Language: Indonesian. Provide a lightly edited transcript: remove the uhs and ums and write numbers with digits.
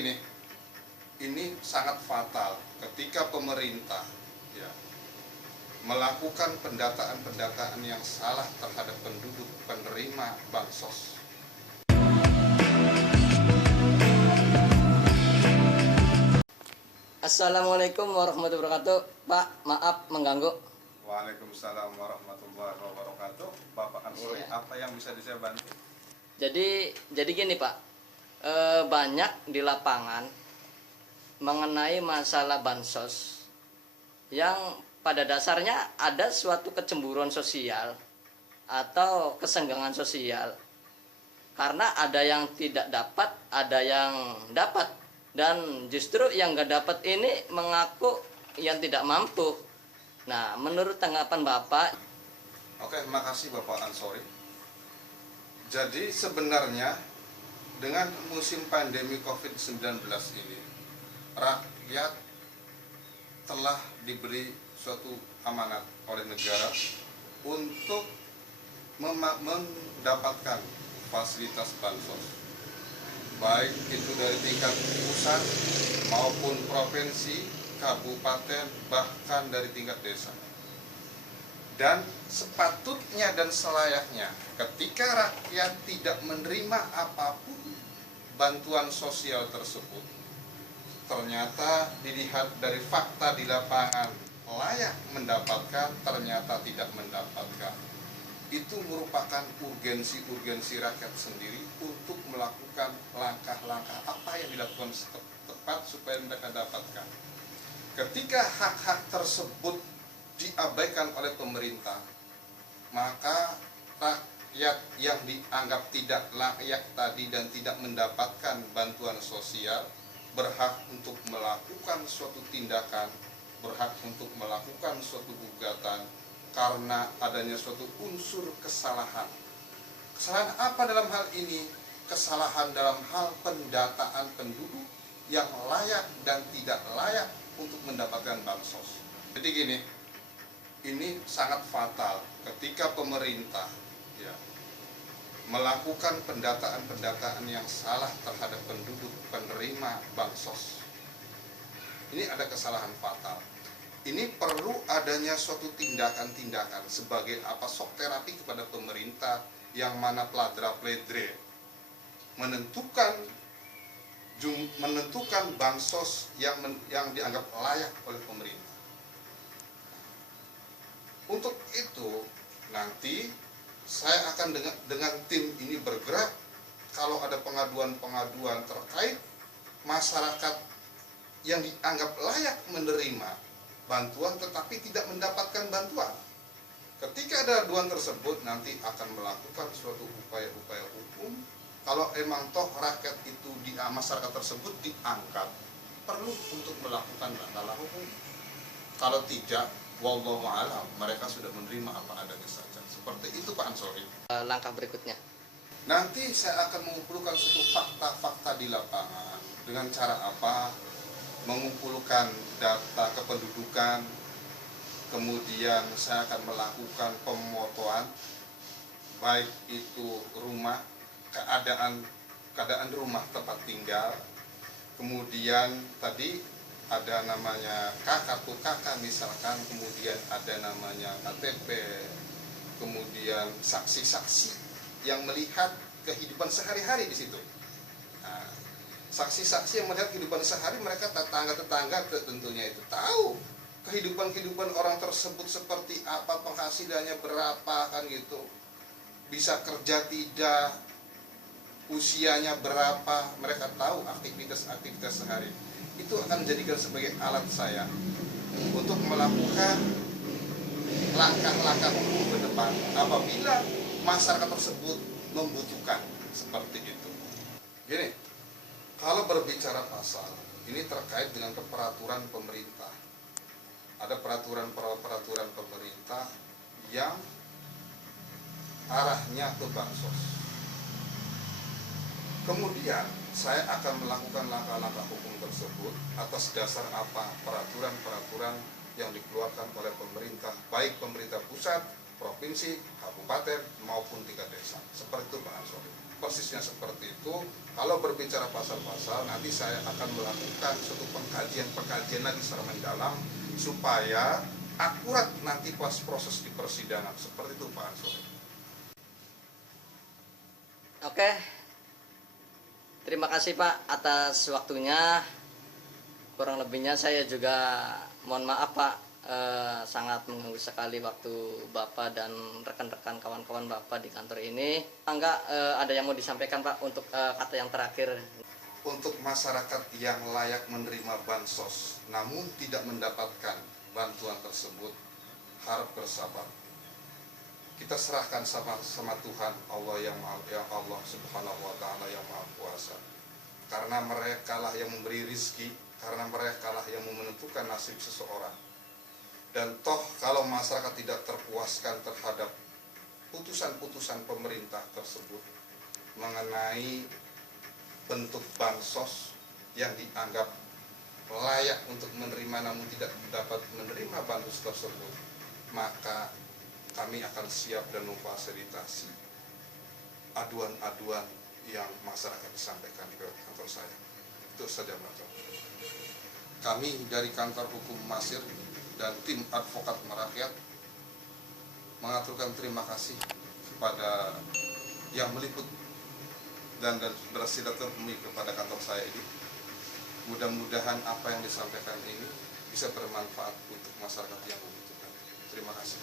gini, ini sangat fatal ketika pemerintah ya melakukan pendataan yang salah terhadap penduduk penerima bansos. Assalamualaikum warahmatullahi wabarakatuh. Pak, maaf mengganggu. Waalaikumsalam warahmatullahi wabarakatuh. Bapak Ansori, apa yang bisa saya bantu? Jadi gini Pak, banyak di lapangan mengenai masalah bansos yang pada dasarnya ada suatu kecemburuan sosial atau kesenggangan sosial karena ada yang tidak dapat, ada yang dapat, dan justru yang nggak dapat ini mengaku yang tidak mampu. Nah, menurut tanggapan Bapak? Oke, makasih Bapak Ansori. Jadi sebenarnya dengan musim pandemi COVID-19 ini, rakyat telah diberi suatu amanat oleh negara untuk mendapatkan fasilitas bansos, baik itu dari tingkat pusat maupun provinsi, kabupaten, bahkan dari tingkat desa. Dan sepatutnya dan selayaknya ketika rakyat tidak menerima apapun bantuan sosial tersebut, ternyata dilihat dari fakta di lapangan layak mendapatkan, ternyata tidak mendapatkan. Itu merupakan urgensi rakyat sendiri untuk melakukan langkah-langkah apa yang dilakukan tepat supaya mereka dapatkan. Ketika hak-hak tersebut diabaikan oleh pemerintah, maka rakyat yang dianggap tidak layak tadi dan tidak mendapatkan bantuan sosial berhak untuk melakukan suatu tindakan, berhak untuk melakukan suatu gugatan karena adanya suatu unsur kesalahan. Kesalahan apa dalam hal ini? Kesalahan dalam hal pendataan penduduk yang layak dan tidak layak untuk mendapatkan bansos. Jadi gini, ini sangat fatal ketika pemerintah ya melakukan pendataan yang salah terhadap penduduk penerima bansos. Ini ada kesalahan fatal. Ini perlu adanya suatu tindakan-tindakan sebagai apa, shock terapi kepada pemerintah yang mana pladra-pledre menentukan bansos yang dianggap layak oleh pemerintah. Untuk itu nanti saya akan dengan tim ini bergerak kalau ada pengaduan-pengaduan terkait masyarakat yang dianggap layak menerima bantuan tetapi tidak mendapatkan bantuan. Ketika ada aduan tersebut nanti akan melakukan suatu upaya-upaya hukum. Kalau emang toh rakyat itu di masyarakat tersebut diangkat, perlu untuk melakukan langkah hukum. Kalau tidak, wallahu a'lam, mereka sudah menerima apa adanya saja. Seperti itu Pak Ansori. Langkah berikutnya, nanti saya akan mengumpulkan suatu fakta-fakta di lapangan. Dengan cara apa? Mengumpulkan data kependudukan, kemudian saya akan melakukan pemotoan, baik itu rumah, keadaan rumah tempat tinggal, kemudian tadi ada namanya kartu KK misalkan, kemudian ada namanya KTP, kemudian saksi-saksi yang melihat kehidupan sehari-hari di situ. Nah, saksi-saksi yang melihat kehidupan sehari, mereka tetangga-tetangga tentunya itu tahu kehidupan orang tersebut seperti apa, penghasilannya berapa kan gitu, bisa kerja tidak, usianya berapa, mereka tahu aktivitas sehari. Itu akan menjadikan sebagai alat saya untuk melakukan langkah-langkah hukum ke depan apabila masyarakat tersebut membutuhkan seperti itu. Gini, kalau berbicara pasal ini terkait dengan peraturan pemerintah, ada peraturan pemerintah yang arahnya ke bansos. Kemudian saya akan melakukan langkah-langkah hukum tersebut atas dasar apa peraturan yang dikeluarkan oleh pemerintah, baik pemerintah pusat, provinsi, kabupaten maupun tingkat desa. Seperti itu Pak Ansori. persisnya seperti itu. Kalau berbicara pasal-pasal, nanti saya akan melakukan suatu pengkajian lagi secara mendalam supaya akurat nanti pas proses di persidangan. Seperti itu Pak Ansori. Oke, terima kasih Pak atas waktunya. Kurang lebihnya saya juga mohon maaf Pak, sangat mengganggu sekali waktu Bapak dan rekan-rekan kawan-kawan Bapak di kantor ini. Enggak ada yang mau disampaikan Pak untuk kata yang terakhir? Untuk masyarakat yang layak menerima bansos namun tidak mendapatkan bantuan tersebut, harap bersabar. Kita serahkan sama Tuhan Allah yang Allah Subhanahu wa taala yang Maha Kuasa. Karena merekalah yang memberi rizki, karena merekalah yang menentukan nasib seseorang. Dan toh kalau masyarakat tidak terpuaskan terhadap putusan-putusan pemerintah tersebut mengenai bentuk bansos yang dianggap layak untuk menerima namun tidak dapat menerima bansos tersebut, maka kami akan siap dan memfasilitasi aduan-aduan yang masyarakat disampaikan ke kantor saya. Itu saja Pak. Kami dari Kantor Hukum Masir dan tim advokat merakyat mengaturkan terima kasih kepada yang meliput dan bersilaturahmi kepada kantor saya ini. Mudah-mudahan apa yang disampaikan ini bisa bermanfaat untuk masyarakat yang membutuhkan. Terima kasih.